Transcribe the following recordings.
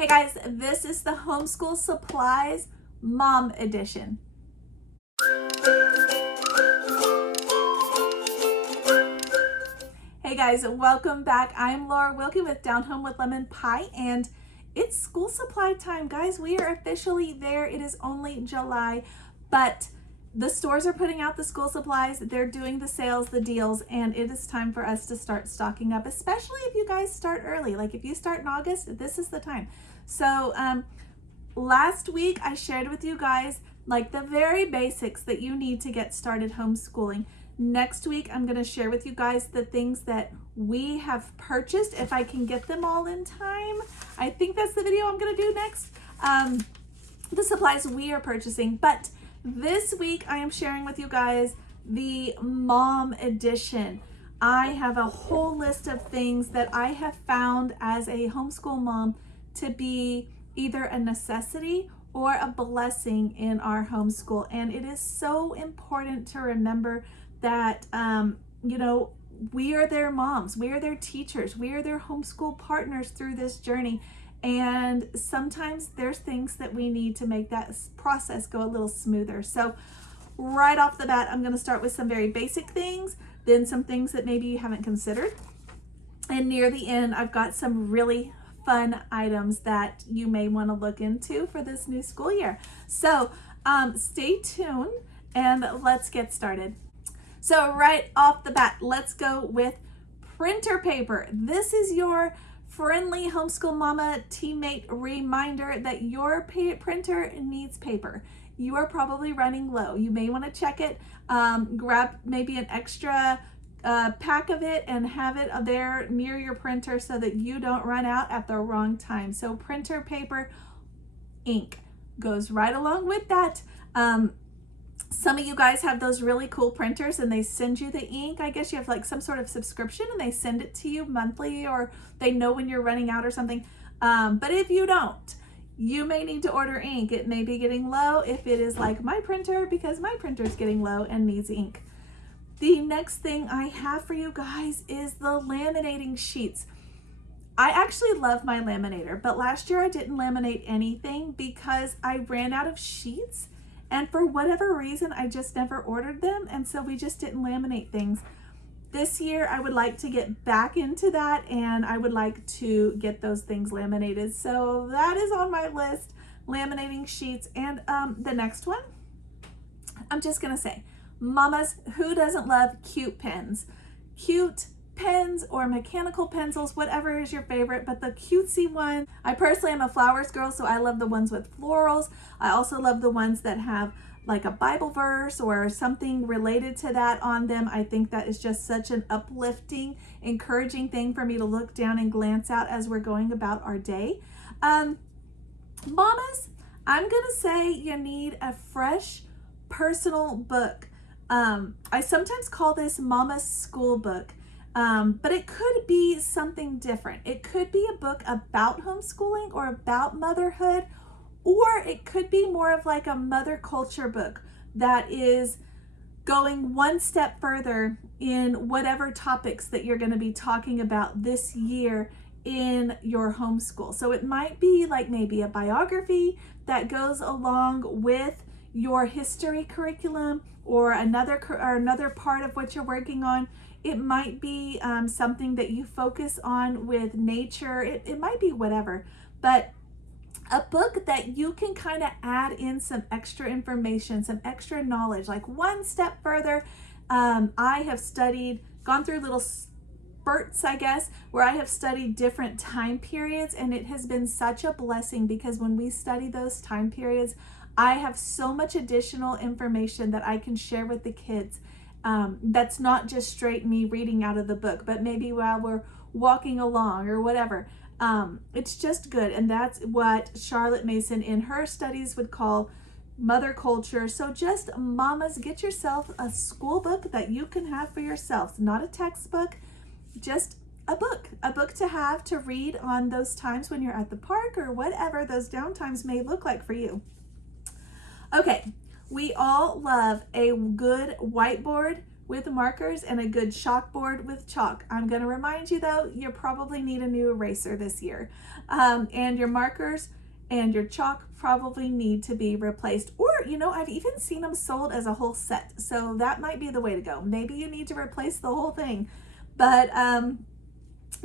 Hey guys, this is the Homeschool Supplies Mom Edition. Hey guys, welcome back. I'm Laura Wilkie with Down Home with Lemon Pie, and it's school supply time, guys. We are officially there. It is only July, but the stores are putting out the school supplies. They're doing the sales, the deals, and it is time for us to start stocking up, especially if you guys start early. Like if you start in August, this is the time. So last week I shared with you guys like the very basics that you need to get started homeschooling. Next week, I'm going to share with you guys the things that we have purchased, if I can get them all in time. I think that's the video I'm going to do next. The supplies we are purchasing. But this week, I am sharing with you guys the Mom Edition. I have a whole list of things that I have found as a homeschool mom to be either a necessity or a blessing in our homeschool. And it is so important to remember that, you know, we are their moms, we are their teachers, we are their homeschool partners through this journey. And sometimes there's things that we need to make that process go a little smoother. So right off the bat, I'm going to start with some very basic things, then some things that maybe you haven't considered. And near the end, I've got some really fun items that you may want to look into for this new school year. So stay tuned and let's get started. So right off the bat, let's go with printer paper. This is your friendly homeschool mama teammate reminder that your printer needs paper. You are probably running low. You may want to check it, grab maybe an extra pack of it and have it there near your printer so that you don't run out at the wrong time. So printer paper, ink goes right along with that. Some of you guys have those really cool printers and they send you the ink. I guess you have like some sort of subscription and they send it to you monthly, or they know when you're running out or something. But if you don't, you may need to order ink. It may be getting low if it is like my printer, because my printer is getting low and needs ink. The next thing I have for you guys is the laminating sheets. I actually love my laminator, but last year I didn't laminate anything because I ran out of sheets. And for whatever reason, I just never ordered them. And so we just didn't laminate things. This year, I would like to get back into that, and I would like to get those things laminated. So that is on my list, laminating sheets. And the next one, I'm just gonna say, mamas, who doesn't love cute pens? Cute pens or mechanical pencils, whatever is your favorite, but the cutesy one. I personally am a flowers girl, so I love the ones with florals. I also love the ones that have like a Bible verse or something related to that on them. I think that is just such an uplifting, encouraging thing for me to look down and glance at as we're going about our day. Mamas, I'm gonna say you need a fresh personal book. I sometimes call this Mama's School Book. But it could be something different. It could be a book about homeschooling or about motherhood, or it could be more of like a mother culture book that is going one step further in whatever topics that you're going to be talking about this year in your homeschool. So it might be like maybe a biography that goes along with your history curriculum, or another part of what you're working on. It might be something that you focus on with nature. It might be whatever, but a book that you can kind of add in some extra information, some extra knowledge, like one step further. I have gone through little spurts, I guess, where I have studied different time periods, and it has been such a blessing because when we study those time periods, I have so much additional information that I can share with the kids. That's not just straight me reading out of the book, but maybe while we're walking along or whatever. It's just good. And that's what Charlotte Mason in her studies would call mother culture. So just mamas, get yourself a school book that you can have for yourself. Not a textbook, just a book to have to read on those times when you're at the park or whatever those downtimes may look like for you. Okay. We all love a good whiteboard with markers and a good chalkboard with chalk. I'm going to remind you though, you probably need a new eraser this year. And your markers and your chalk probably need to be replaced. Or, you know, I've even seen them sold as a whole set. So that might be the way to go. Maybe you need to replace the whole thing. But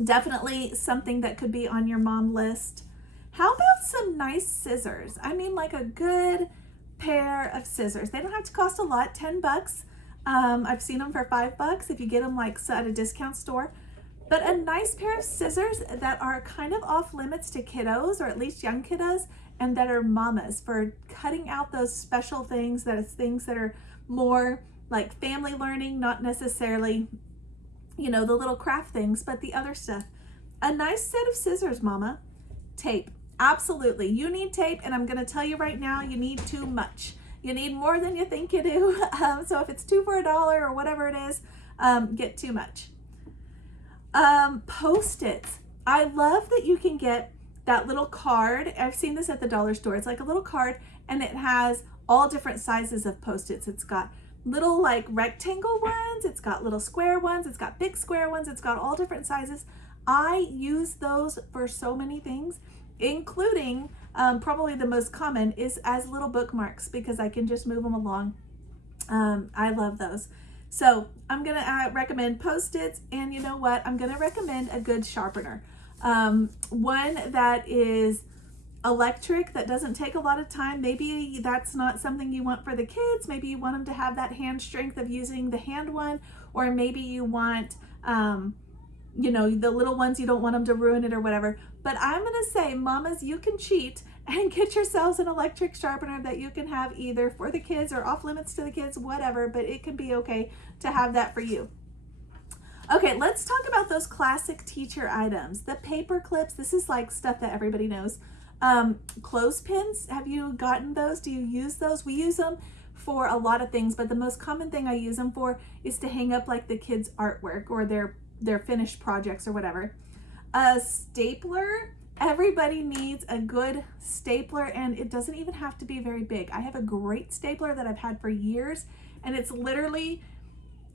definitely something that could be on your mom list. How about some nice scissors? I mean, like a good pair of scissors. They don't have to cost a lot, 10 bucks. I've seen them for $5 if you get them like at a discount store. But a nice pair of scissors that are kind of off limits to kiddos, or at least young kiddos, and that are mamas for cutting out those special things, that is things that are more like family learning, not necessarily, you know, the little craft things, but the other stuff. A nice set of scissors, mama. Tape. Absolutely. You need tape, and I'm going to tell you right now, you need too much. You need more than you think you do. So if it's 2 for $1 or whatever it is, get too much. Post-its. I love that you can get that little card. I've seen this at the dollar store. It's like a little card, and it has all different sizes of Post-its. It's got little like rectangle ones. It's got little square ones. It's got big square ones. It's got all different sizes. I use those for so many things, including probably the most common is as little bookmarks, because I can just move them along. I love those. So I'm going to recommend Post-its, and you know what? I'm going to recommend a good sharpener. One that is electric, that doesn't take a lot of time. Maybe that's not something you want for the kids. Maybe you want them to have that hand strength of using the hand one, or maybe you want, you know, the little ones, you don't want them to ruin it or whatever. But I'm going to say, mamas, you can cheat and get yourselves an electric sharpener that you can have either for the kids or off limits to the kids, whatever, but it can be okay to have that for you. Okay, let's talk about those classic teacher items. The paper clips, this is like stuff that everybody knows. Clothespins, have you gotten those? Do you use those? We use them for a lot of things, but the most common thing I use them for is to hang up like the kids' artwork or their finished projects or whatever. A stapler, everybody needs a good stapler, and it doesn't even have to be very big. I have a great stapler that I've had for years, and it's literally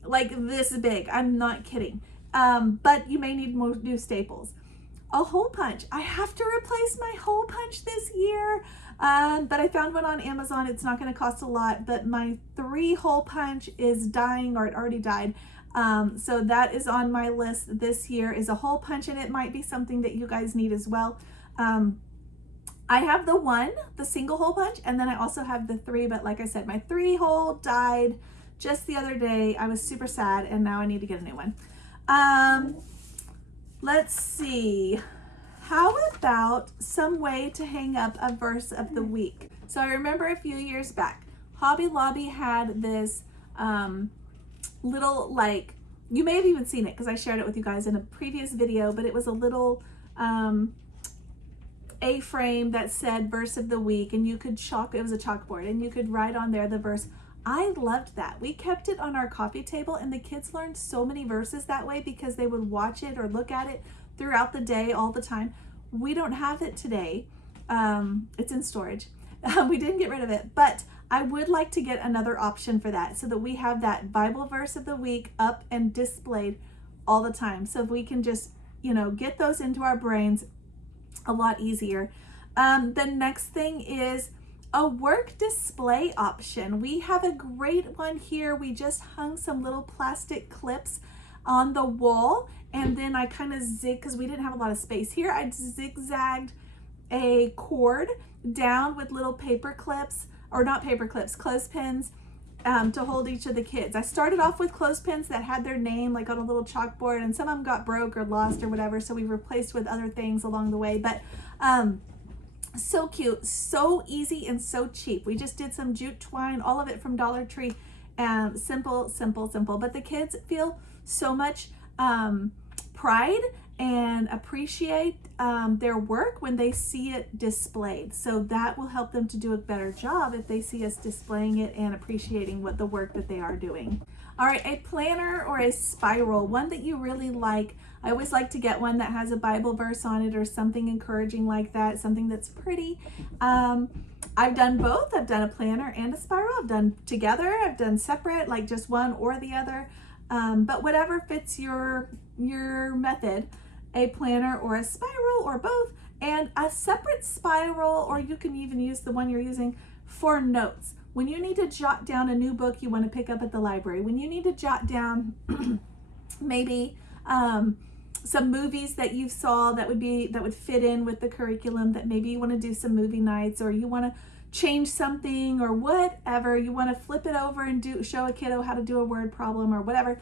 like this big. I'm not kidding. But you may need more new staples. A hole punch. I have to replace my hole punch this year, but I found one on Amazon. It's not going to cost a lot, but my 3-hole punch is dying, or it already died. So that is on my list this year, is a hole punch, and it might be something that you guys need as well. I have the single hole punch, and then I also have the 3, but like I said, my 3-hole died just the other day. I was super sad, and now I need to get a new one. Let's see. How about some way to hang up a verse of the week? So I remember a few years back, Hobby Lobby had this little, like, you may have even seen it because I shared it with you guys in a previous video, but it was a little A-frame that said verse of the week, and you could chalk, it was a chalkboard, and you could write on there the verse. I loved that. We kept it on our coffee table, and the kids learned so many verses that way because they would watch it or look at it throughout the day all the time. We don't have it today. It's in storage. We didn't get rid of it, but I would like to get another option for that so that we have that Bible verse of the week up and displayed all the time. So we can just, you know, get those into our brains a lot easier. The next thing is a work display option. We have a great one here. We just hung some little plastic clips on the wall, and then I kind of because we didn't have a lot of space here, I zigzagged a cord down with little paper clips, or not paper clips, clothespins, to hold each of the kids. I started off with clothespins that had their name like on a little chalkboard, and some of them got broke or lost or whatever, so we replaced with other things along the way. But so cute, so easy, and so cheap. We just did some jute twine, all of it from Dollar Tree. Simple, simple, simple. But the kids feel so much pride and appreciate their work when they see it displayed. So that will help them to do a better job if they see us displaying it and appreciating what the work that they are doing. All right, a planner or a spiral, one that you really like. I always like to get one that has a Bible verse on it or something encouraging like that, something that's pretty. I've done both. I've done a planner and a spiral. I've done together. I've done separate, like just one or the other. But whatever fits your method, a planner or a spiral or both, and a separate spiral, or you can even use the one you're using for notes. When you need to jot down a new book you want to pick up at the library, when you need to jot down maybe some movies that you saw that would fit in with the curriculum, that maybe you want to do some movie nights, or you want to change something, or whatever, you want to flip it over and show a kiddo how to do a word problem or whatever.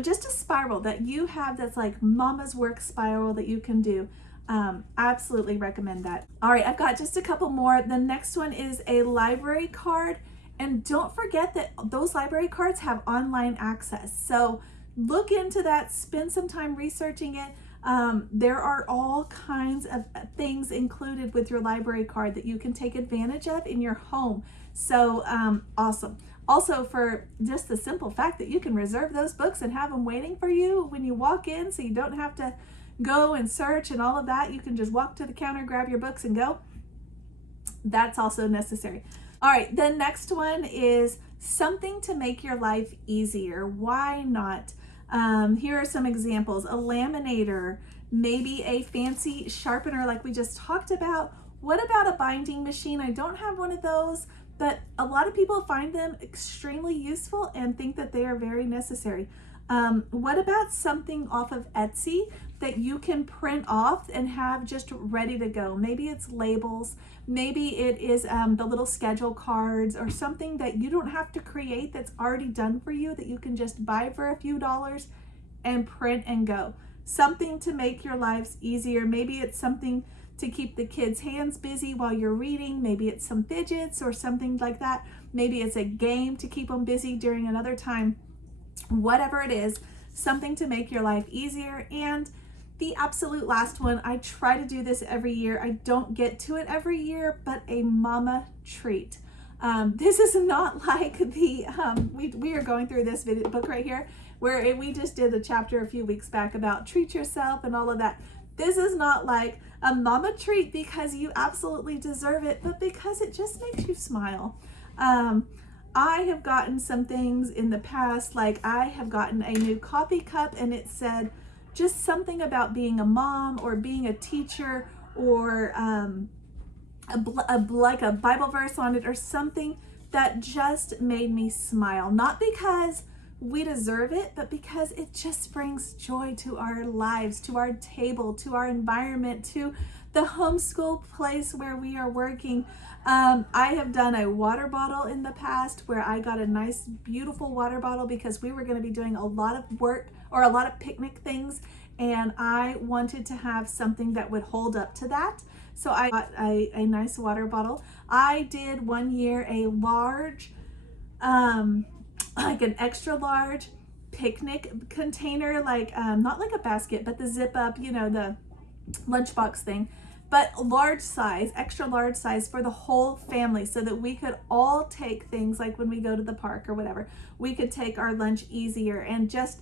Just a spiral that you have that's like mama's work spiral that you can do. Absolutely recommend that. All right, I've got just a couple more. The next one is a library card, and don't forget that those library cards have online access. So look into that, spend some time researching it. There are all kinds of things included with your library card that you can take advantage of in your home. So awesome. Also, for just the simple fact that you can reserve those books and have them waiting for you when you walk in, so you don't have to go and search and all of that. You can just walk to the counter, grab your books and go. That's also necessary. All right, the next one is something to make your life easier. Why not? Here are some examples. A laminator, maybe a fancy sharpener like we just talked about. What about a binding machine? I don't have one of those, but a lot of people find them extremely useful and think that they are very necessary. What about something off of Etsy that you can print off and have just ready to go? Maybe it's labels, maybe it is the little schedule cards, or something that you don't have to create, that's already done for you, that you can just buy for a few dollars and print and go. Something to make your lives easier. Maybe it's something to keep the kids' hands busy while you're reading. Maybe it's some fidgets or something like that. Maybe it's a game to keep them busy during another time. Whatever it is, something to make your life easier. And the absolute last one, I try to do this every year. I don't get to it every year, but a mama treat. This is not like the, we are going through this book right here, where we just did a chapter a few weeks back about treat yourself and all of that. This is not like a mama treat because you absolutely deserve it, but because it just makes you smile. I have gotten some things in the past, like I have gotten a new coffee cup and it said just something about being a mom or being a teacher, or like a Bible verse on it or something that just made me smile. Not because we deserve it, but because it just brings joy to our lives, to our table, to our environment, to the homeschool place where we are working. I have done a water bottle in the past where I got a nice, beautiful water bottle because we were going to be doing a lot of work or a lot of picnic things, and I wanted to have something that would hold up to that. So I got a nice water bottle. I did one year a large, like an extra large picnic container, like not like a basket, but the zip up, you know, the lunchbox thing, but large size, extra large size for the whole family, so that we could all take things, like when we go to the park or whatever, we could take our lunch easier. And just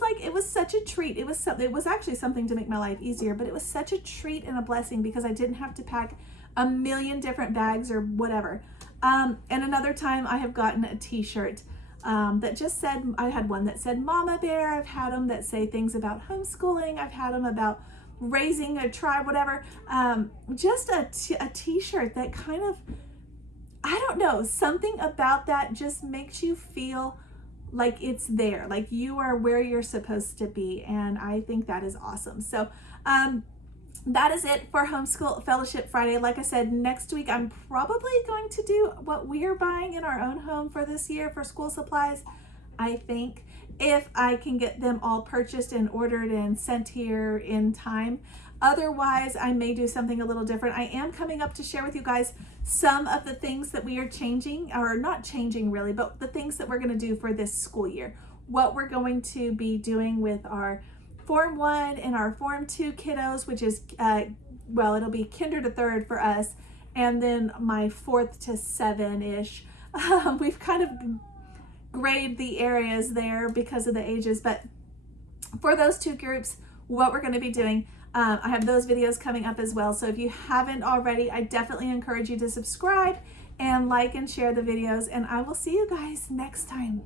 like, it was such a treat. It was actually something to make my life easier, but it was such a treat and a blessing because I didn't have to pack a million different bags or whatever. And another time I have gotten a t-shirt that just said, I had one that said Mama Bear. I've had them that say things about homeschooling. I've had them about raising a tribe, whatever. Just a t-shirt that kind of, I don't know, something about that just makes you feel like it's there, like you are where you're supposed to be. And I think that is awesome. So that is it for Homeschool Fellowship Friday. Like I said, next week I'm probably going to do what we're buying in our own home for this year for school supplies. I think, if I can get them all purchased and ordered and sent here in time. Otherwise, I may do something a little different. I am coming up to share with you guys some of the things that we are changing, or not changing really, but the things that we're going to do for this school year. What we're going to be doing with our Form 1 and our Form 2 kiddos, which is, well, it'll be kinder to third for us, and then my 4th to 7-ish. We've kind of grade the areas there because of the ages. But for those two groups, what we're going to be doing, I have those videos coming up as well. So if you haven't already, I definitely encourage you to subscribe and like and share the videos, and I will see you guys next time.